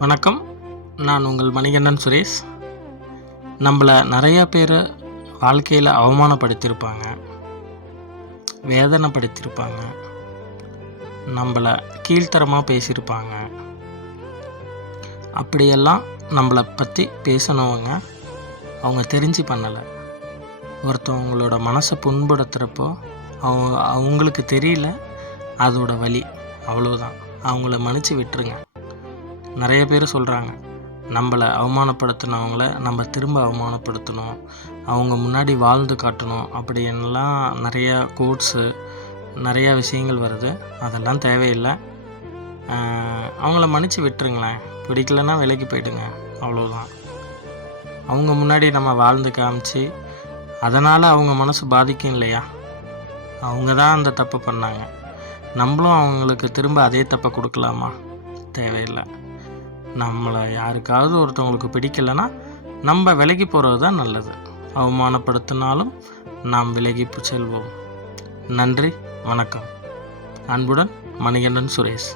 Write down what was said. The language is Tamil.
வணக்கம். நான் உங்கள் மணிகண்டன் சுரேஷ். நம்மளை நிறையா பேர் வாழ்க்கையில் அவமானப்படுத்தியிருப்பாங்க, வேதனைப்படுத்தியிருப்பாங்க, நம்மளை கீழ்த்தரமாக பேசியிருப்பாங்க. அப்படியெல்லாம் நம்மளை பற்றி பேசினவங்க அவங்க தெரிஞ்சு பண்ணலை. ஒருத்தவங்களோட மனசை புண்படுத்துகிறப்போ அவங்களுக்கு தெரியல அதோட வலி, அவ்வளோதான். அவங்கள மன்னிச்சு விட்டுருங்க. நிறைய பேர் சொல்கிறாங்க, நம்மளை அவமானப்படுத்தினவங்கள நம்ம திரும்ப அவமானப்படுத்தணும், அவங்க முன்னாடி வாழ்ந்து காட்டணும், அப்படின்லாம் நிறையா கோட்ஸு நிறையா விஷயங்கள் வருது. அதெல்லாம் தேவையில்லை. அவங்கள மன்னிச்சு விட்டுருங்களேன். பிடிக்கலன்னா விலைக்கு போயிடுங்க, அவ்வளோதான். அவங்க முன்னாடி நம்ம வாழ்ந்து காமிச்சு அதனால் அவங்க மனசு பாதிக்கும் இல்லையா? அவங்க தான் அந்த தப்பு பண்ணாங்க. நம்மளும் அவங்களுக்கு திரும்ப அதே தப்பை கொடுக்கலாமா? தேவையில்லை. நம்மளை யாருக்காவது ஒருத்தவங்களுக்கு பிடிக்கலைன்னா நம்ம விலகி போகிறது தான் நல்லது. அவமானப்படுத்தினாலும் நாம் விலகி செல்வோம். நன்றி, வணக்கம். அன்புடன் மணிகண்டன் சுரேஷ்.